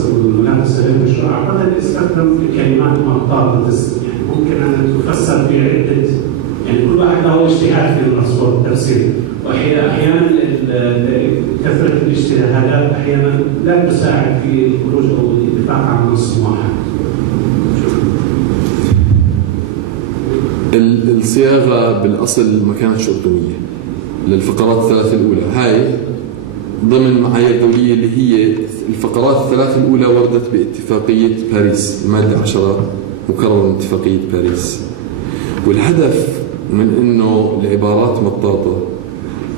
المنافسة للمشروع أعتقد استخدم كلمات مطاطة يعني ممكن أن تفسر في عدة يعني كل واحد له اجتهاد في النص والتفسير، وأحيانا كثرة الاجتهادات أحيانا لا تساعد في الخروج أو الاتفاق على نص واحد. الصياغة بالأصل ما كانتش أردنية للفقرات الثلاث الأولى، هاي ضمن معايير دولية اللي هي الفقرات الثلاث الأولى وردت باتفاقية باريس المادة 10 مكررة من اتفاقية باريس. والهدف من إنه العبارات مطاطة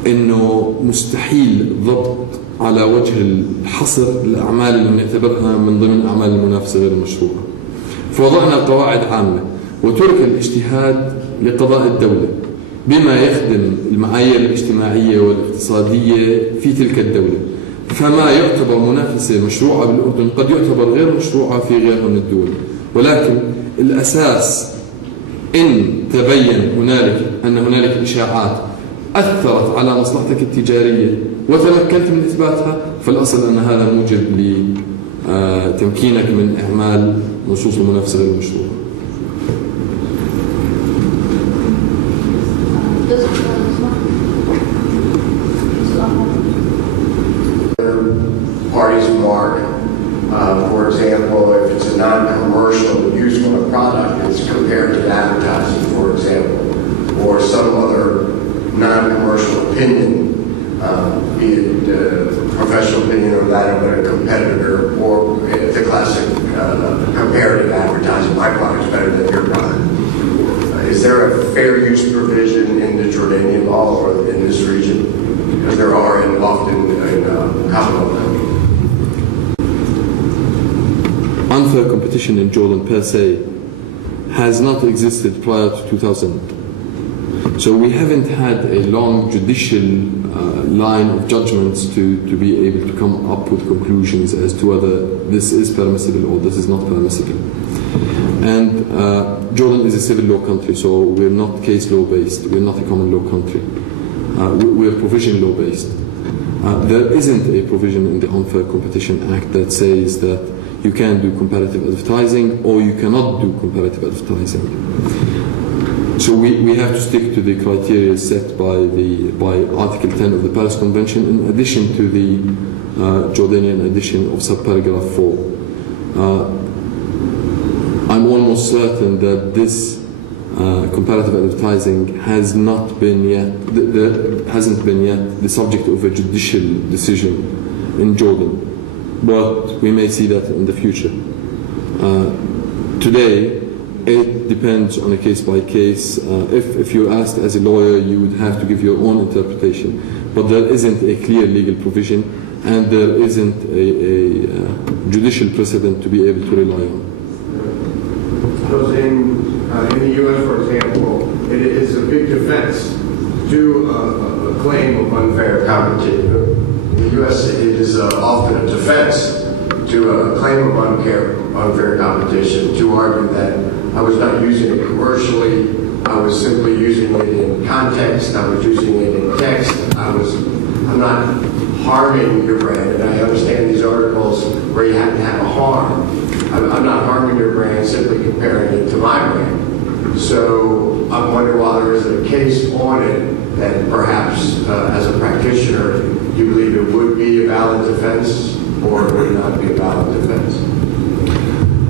إنه مستحيل ضبط على وجه الحصر الأعمال اللي نعتبرها من ضمن أعمال المنافسة غير المشروعة، فوضعنا قواعد عامة وترك الاجتهاد لقضاء الدولة بما يخدم المعايير الاجتماعية والاقتصادية في تلك الدولة. فما يعتبر منافسة مشروعة بالأردن قد يعتبر غير مشروعة في غيرها من الدول، ولكن الأساس إن تبين أن هنالك إشاعات أثرت على مصلحتك التجارية وتمكنت من إثباتها، فالأصل أن هذا موجب لتمكينك من إعمال نصوص المنافسة غير المشروعة. Parties mark, for example, if it's a non-commercial use of a product, it's compared to advertising, for example, or some other non-commercial opinion, be it professional opinion or that of a competitor, or the classic comparative advertising, my product's better than your product. Is there a fair use provision in the Jordanian law or in this region? Because there are often in Commonwealth countries. Unfair competition in Jordan per se has not existed prior to 2000. So we haven't had a long judicial line of judgments to be able to come up with conclusions as to whether this is permissible or this is not permissible. And Jordan is a civil law country, so we're not case law based, we're not a common law country. We're provision law based. There isn't a provision in the Unfair Competition Act that says that you can do comparative advertising or you cannot do comparative advertising. So we have to stick to the criteria set by Article 10 of the Paris Convention, in addition to the Jordanian edition of subparagraph 4. I'm almost certain that this comparative advertising hasn't been yet the subject of a judicial decision in Jordan, but we may see that in the future. Today, it depends on a case by case. If you're asked as a lawyer, you would have to give your own interpretation, but there isn't a clear legal provision and there isn't a judicial precedent to be able to rely on. Because in the U.S., for example, it is a big defense to a claim of unfair competition. In the U.S., it is often a defense to a claim of unfair competition to argue that I was not using it commercially, I was simply using it in context, I was using it in text, I'm not harming your brand, and I understand these articles where you have to have a harm. I'm not harming your brand, simply comparing it to my brand. So I'm wondering why there isn't a case on it that perhaps as a practitioner you believe it would be a valid defense or it would not be a valid defense.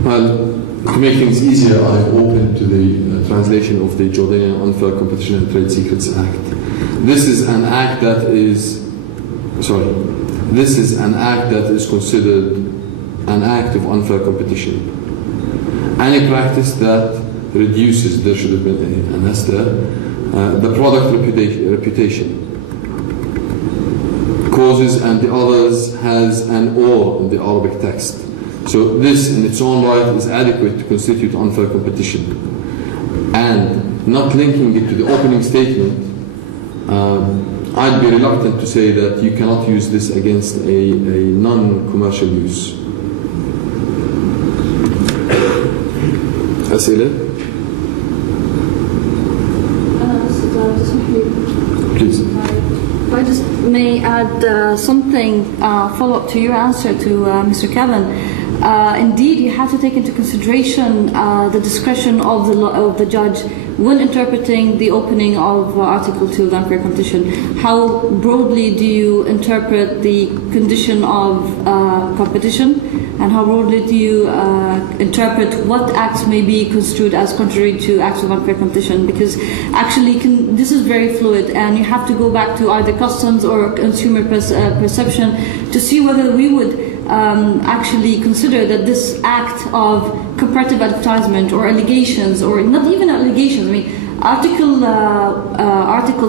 Well, to make things easier, I've opened to the translation of the Jordanian Unfair Competition and Trade Secrets Act. This is an act that is considered an act of unfair competition. Any practice that reduces, there should have been an S there, the product reputation, causes and the others has an or in the Arabic text. So this in its own right is adequate to constitute unfair competition. And not linking it to the opening statement, I'd be reluctant to say that you cannot use this against a non-commercial use. أسئلة؟ Please. If I just may add something, follow up to your answer to Mr. Kevin. Indeed, you have to take into consideration the discretion of the judge when interpreting the opening of Article 2 of the Unfair Competition. How broadly do you interpret the condition of competition, and how broadly do you interpret what acts may be construed as contrary to acts of unfair competition? Because actually this is very fluid, and you have to go back to either customs or consumer perception to see whether we would actually consider that this act of comparative advertisement or allegations, or not even allegations. I mean, Article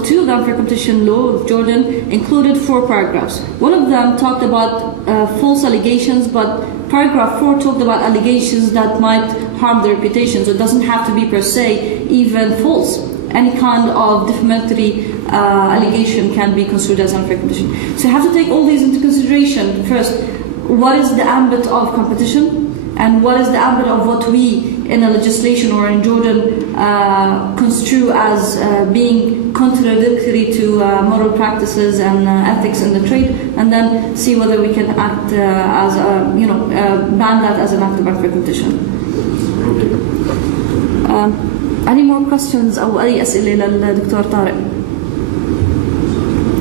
2 of the Unfair Competition Law of Jordan included 4 paragraphs. One of them talked about false allegations, but paragraph 4 talked about allegations that might harm the reputation. So it doesn't have to be per se even false. Any kind of defamatory allegation can be construed as unfair competition. So you have to take all these into consideration. First, what is the ambit of competition, and what is the ambit of what we in a legislation or in Jordan construe as being contradictory to moral practices and ethics in the trade, and then see whether we can act as ban that as an act of unfair competition. Any more questions أو أي أسئلة للدكتور طارق?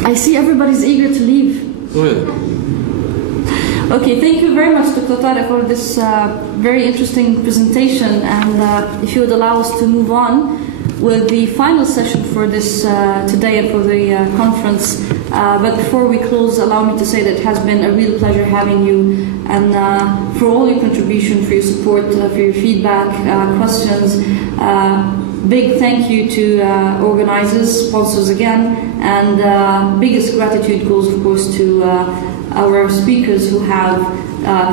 I see everybody's eager to leave. Okay, thank you very much, Dr. Tarek, for this very interesting presentation, and if you would allow us to move on with the final session for this today and for the conference. But before we close, allow me to say that it has been a real pleasure having you, and for all your contribution, for your support, for your feedback, questions. Big thank you to organizers, sponsors again, and biggest gratitude goes, of course, to our speakers who have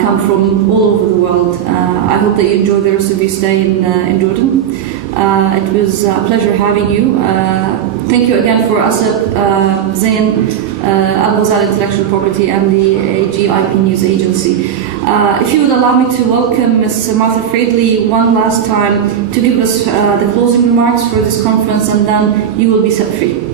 come from all over the world. I hope that you enjoy the rest of your stay in Jordan. It was a pleasure having you. Thank you again for ASAP, Zain, Abu-Ghazaleh Intellectual Property, and the AGIP News Agency. If you would allow me to welcome Ms. Martha Fradley one last time to give us the closing remarks for this conference, and then you will be set free.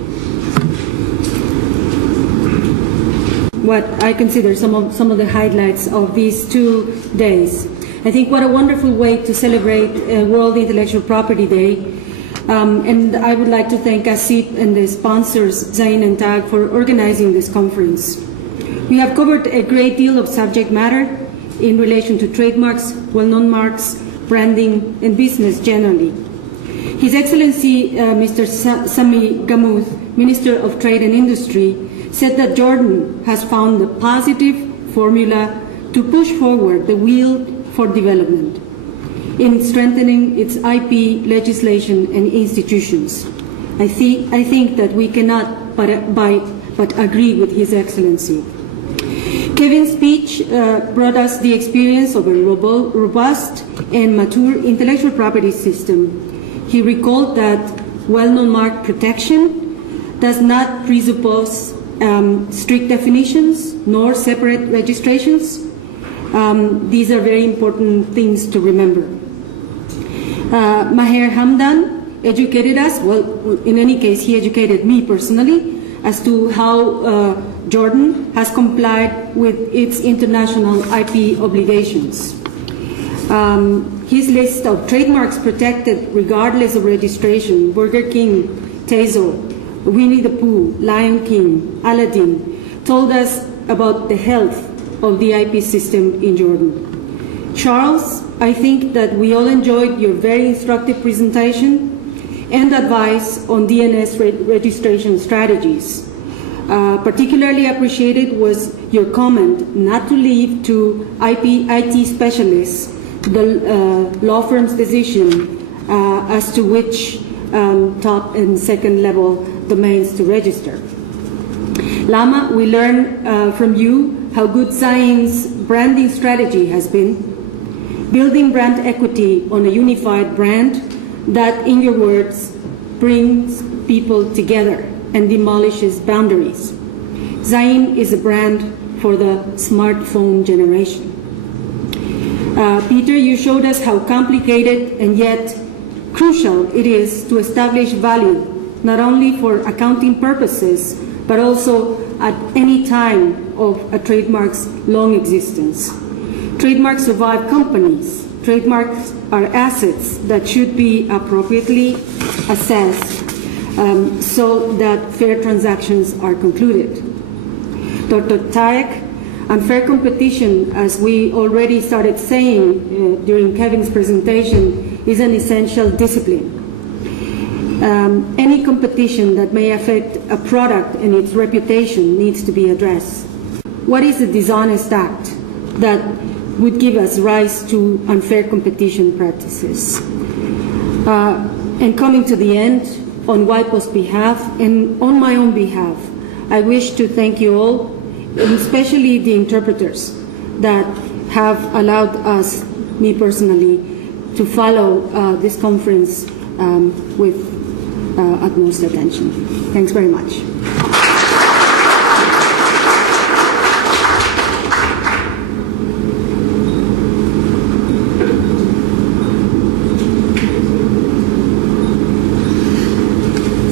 What I consider some of the highlights of these 2 days. I think what a wonderful way to celebrate World Intellectual Property Day. And I would like to thank ASIT and the sponsors, Zain and Tag, for organizing this conference. We have covered a great deal of subject matter in relation to trademarks, well-known marks, branding, and business generally. His Excellency, Mr. Sami Gamouth, Minister of Trade and Industry, said that Jordan has found a positive formula to push forward the wheel for development in strengthening its IP legislation and institutions. I think that we cannot but agree with His Excellency. Kevin's speech brought us the experience of a robust and mature intellectual property system. He recalled that well-known mark protection does not presuppose strict definitions nor separate registrations. These are very important things to remember. Maher Hamdan educated us, well, in any case, he educated me personally as to how Jordan has complied with its international IP obligations. His list of trademarks protected regardless of registration: Burger King, Tazo, Winnie the Pooh, Lion King, Aladdin, told us about the health of the IP system in Jordan. Charles, I think that we all enjoyed your very instructive presentation and advice on DNS registration strategies. Particularly appreciated was your comment not to leave to IT specialists the law firm's decision as to which top and second level domains to register. Lama, we learned from you how good Zain's branding strategy has been, building brand equity on a unified brand that, in your words, brings people together and demolishes boundaries. Zain is a brand for the smartphone generation. Peter, you showed us how complicated and yet crucial it is to establish value, not only for accounting purposes, but also at any time of a trademark's long existence. Trademarks survive companies. Trademarks are assets that should be appropriately assessed so that fair transactions are concluded. Dr. Taek, unfair competition, as we already started saying during Kevin's presentation, is an essential discipline. Any competition that may affect a product and its reputation needs to be addressed. What is a dishonest act that would give us rise to unfair competition practices? And coming to the end, on WIPO's behalf and on my own behalf, I wish to thank you all, and especially the interpreters that have allowed us, me personally, to follow this conference with utmost attention. Thanks very much.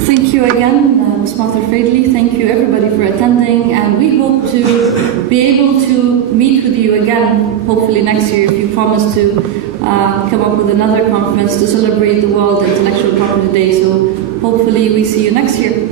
Thank you again, Ms. Mather-Fadley. Thank you everybody for attending, and we hope to be able to meet with you again, hopefully next year, if you promise to come up with another conference to celebrate the World Intellectual Property Day. So hopefully we see you next year.